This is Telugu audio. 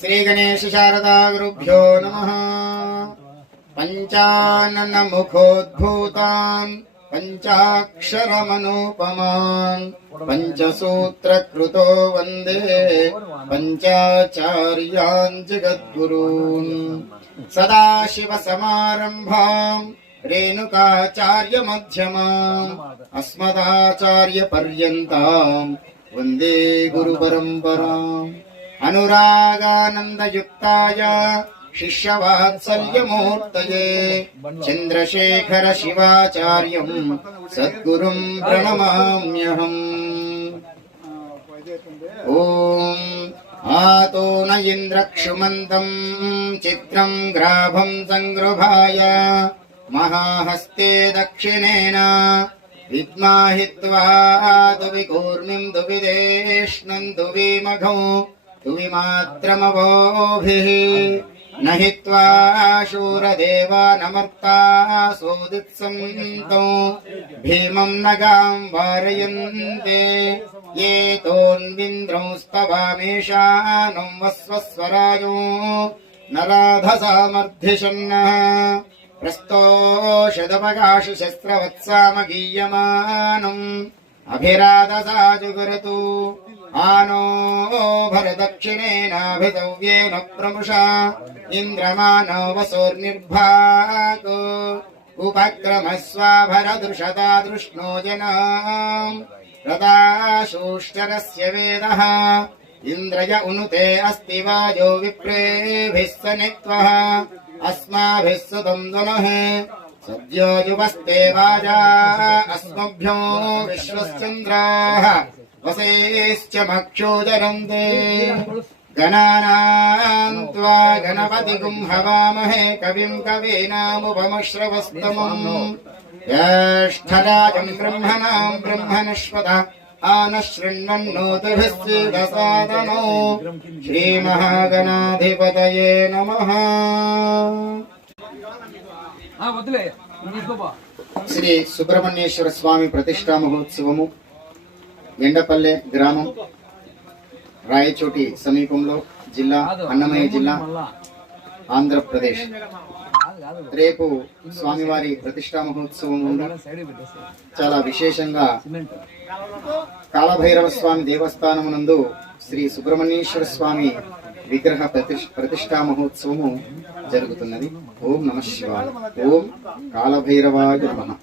శ్రీ గణేష శారదా గురుభ్యో నమ. పంచానన ముఖోద్భూతాన్ పంచాక్షరమనూపమాన్ పంచసూత్రకృతో వందే పంచాచార్యాన్ జగద్గురూన్. సదాశివ సమారంభాం రేణుకాచార్య మధ్యమాం అస్మదాచార్య పర్యంతాం వందే గురు పరంపరాం అనురాగానందయుక్తాయ శిష్యవాత్సల్యమూర్తయే. చంద్రశేఖర శివాచార్యం సద్గురుం ప్రణమామ్యహం. ఓం ఆతో న ఇంద్రక్షుమంతం చిత్రం గ్రాభం సంగృభాయ మహాహస్తే దక్షిణేన విద్మాహిత్వా तुमिमात्रमवोभिः न हि त्वा शूरदेवानमर्ता सोदित्सन्तौ भीमम् नगाम् वारयन्ते ये तोन्विन्द्रौस्तवामेषानौ वस्वस्वरायो न राधसामर्धिषन्नः प्रस्तोषदमगाशु शस्त्रवत्सामगीयमानम् अभिराधसाजुगुरतु आनो भरदक्षिणेनाभितव्येन प्रमुषा इन्द्रमानो वसोर्निर्भाको उपक्रमस्वाभरदृशता दृष्णो जनाम् रदाशूष्टरस्य वेदः इन्द्रय उनुते अस्ति वाजो विप्रेभिः स नित्वः अस्माभिः सुतम् दुनः सद्यो युवस्ते वाजा अस्मभ्यो विश्वश्चन्द्राः वसेश्च मक्षोदरन्ते गणानाम् त्वा गणपतिगुम् हवामहे कविम् कवीनामुपमश्रवस्तमम् ज्येष्ठराजम् ब्रह्मणाम् ब्रह्मणस्पद आनः शृण्वन्नोतिभिः सीदसादनो श्रीमहागणाधिपतये नमः ఆ, వద్దులే నువ్వు తీసుకోపో శ్రీ సుబ్రహ్మణ్యేశ్వర స్వామి ప్రతిష్టా మహోత్సవము ఎండపల్లె గ్రామం రాయచోటి సమీపంలో జిల్లా అన్నమయ్య జిల్లా ఆంధ్రప్రదేశ్. రేపు స్వామివారి ప్రతిష్టా మహోత్సవం చాలా విశేషంగా కాలభైరవ స్వామి దేవస్థానమునందు శ్రీ సుబ్రహ్మణ్యేశ్వర స్వామి విగ్రహ ప్రతిష్- ప్రతిష్టా మహోత్సవము జరుగుతున్నది. ఓం నమ శివాయ. ఓం కాలభైరవాయ నమః.